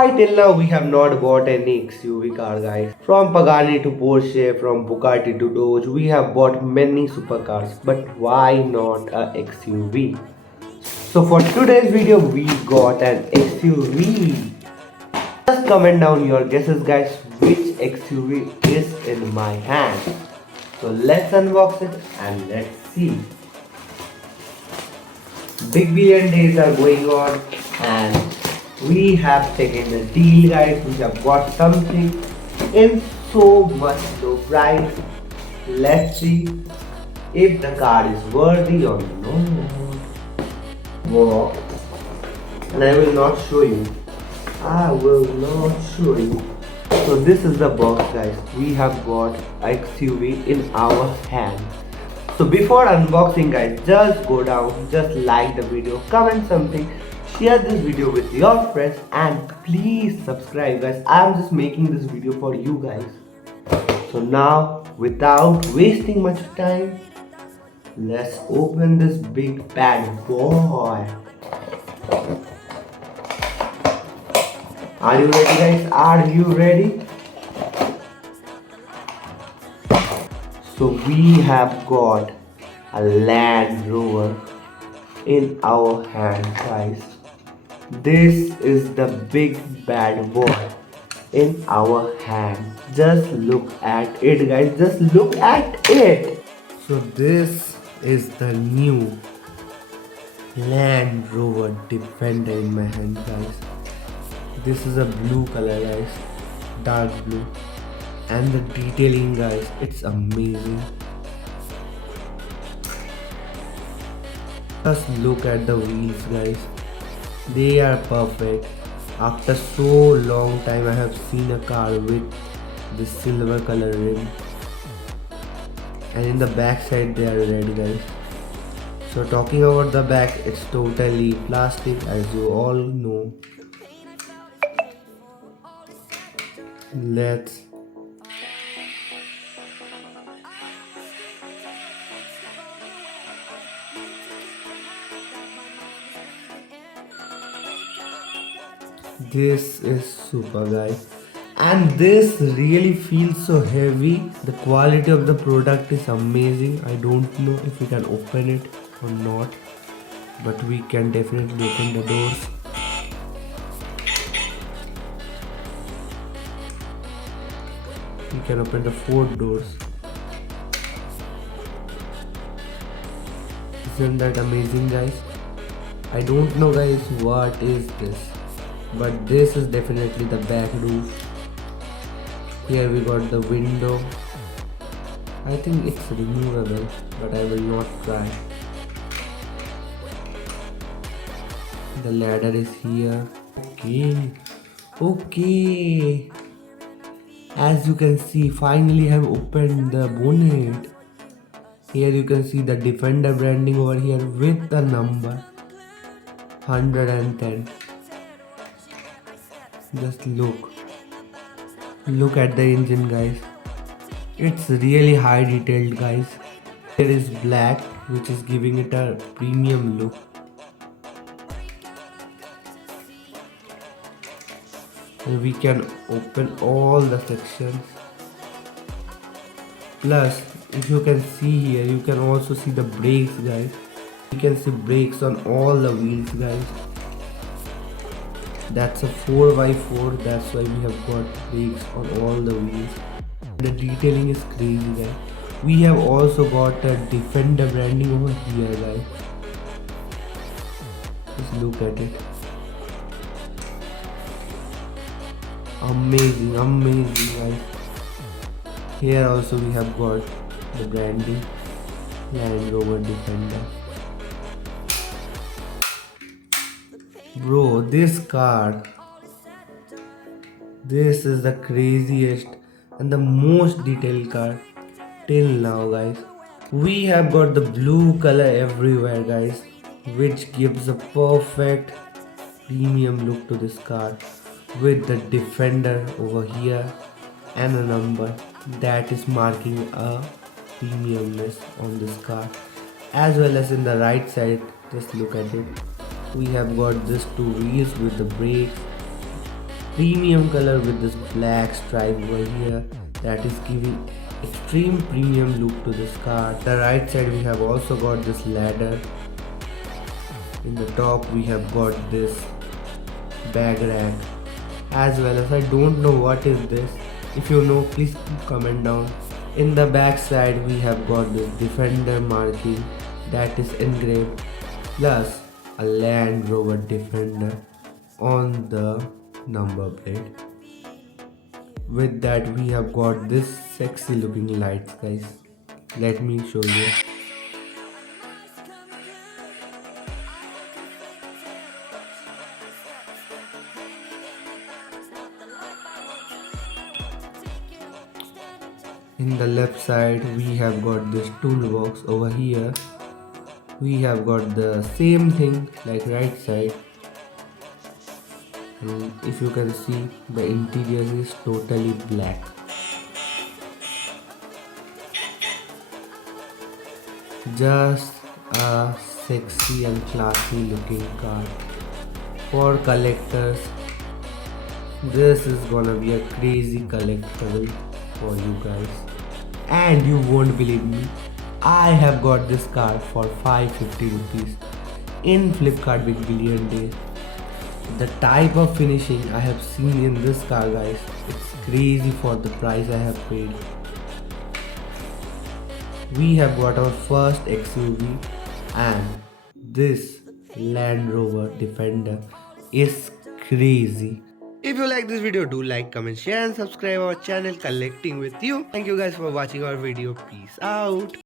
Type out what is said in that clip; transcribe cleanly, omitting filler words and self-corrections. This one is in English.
why till now we have not bought any XUV car, guys? From Pagani to Porsche, from Bugatti to Dodge, we have bought many supercars, but why not a XUV? So for today's video, we got an XUV. Just comment down your guesses, guys, which XUV is in my hand. So let's unbox it and let's see. Big billion days are going on and we have taken a deal, guys. We have got something in so much low price. Let's see if the card is worthy or not. Wow. And I will not show you. I will not show you. So this is the box, guys. We have got XUV in our hand. So before unboxing, guys, just go down, just like the video, comment something, share this video with your friends, and please subscribe, guys. I'm just making this video for you guys. So now, without wasting much time, let's open this big bad boy. Are you ready, guys? Are you ready? So we have got a Land Rover in our hand, guys. This is the big bad boy in our hand. Just look at it, guys. Just look at it. So this is the new Land Rover Defender in my hand, guys. This is a blue color, guys. Dark blue. And the detailing, guys, it's amazing. Just look at the wheels, guys. They are perfect. After so long time I have seen a car with this silver color rim. And in the back side they are red, guys. So talking about the back, it's totally plastic, as you all know. Let's This is super, guys, and this really feels so heavy. The quality of the product is amazing. I don't know if we can open it or not, but we can definitely open the doors. We can open the 4 doors. Isn't that amazing, guys? I don't know, guys, what is this, but this is definitely the back roof. Here we got the window. I think it's removable, but I will not try. The ladder is here. Okay. As you can see, finally I have opened the bonnet. Here you can see the Defender branding over here with the number 110. Just look at the engine, guys. It's really high detailed, guys. There is black, which is giving it a premium look. And we can open all the sections. Plus, if you can see here, you can also see the brakes, guys. You can see brakes on all the wheels, guys. That's a 4x4, that's why we have got brakes on all the wheels. The detailing is crazy, guys. We have also got a Defender branding over here, guys. Just look at it. Amazing, guys. Here also we have got the branding, Land Rover Defender. Bro, this car, this is the craziest and the most detailed car till now, guys. We have got the blue color everywhere, guys, which gives a perfect premium look to this car, with the Defender over here and a number that is marking a premiumness on this car. As well as in the right side, just look at it, we have got these 2 wheels with the brakes. premium color with this black stripe over here that is giving extreme premium look to this car. The right side we have also got this ladder. In the top we have got this bag rack, as well as I don't know what is this. If you know, please comment down. In the back side we have got this Defender marking that is engraved, plus a Land Rover Defender on the number plate. With that we have got this sexy looking lights, guys. Let me show you. In the left side we have got this toolbox. Over here we have got the same thing like right side, and if you can see, the interior is totally black. Just a sexy and classy looking car for collectors. This is gonna be a crazy collectible for you guys, and you won't believe me, I have got this car for 550 rupees in Flipkart Big Billion Days. The type of finishing I have seen in this car, guys, it's crazy for the price I have paid. We have got our first XUV, and this Land Rover Defender is crazy. If you like this video, do like, comment, share and subscribe our channel Collecting with You. Thank you guys for watching our video. Peace out.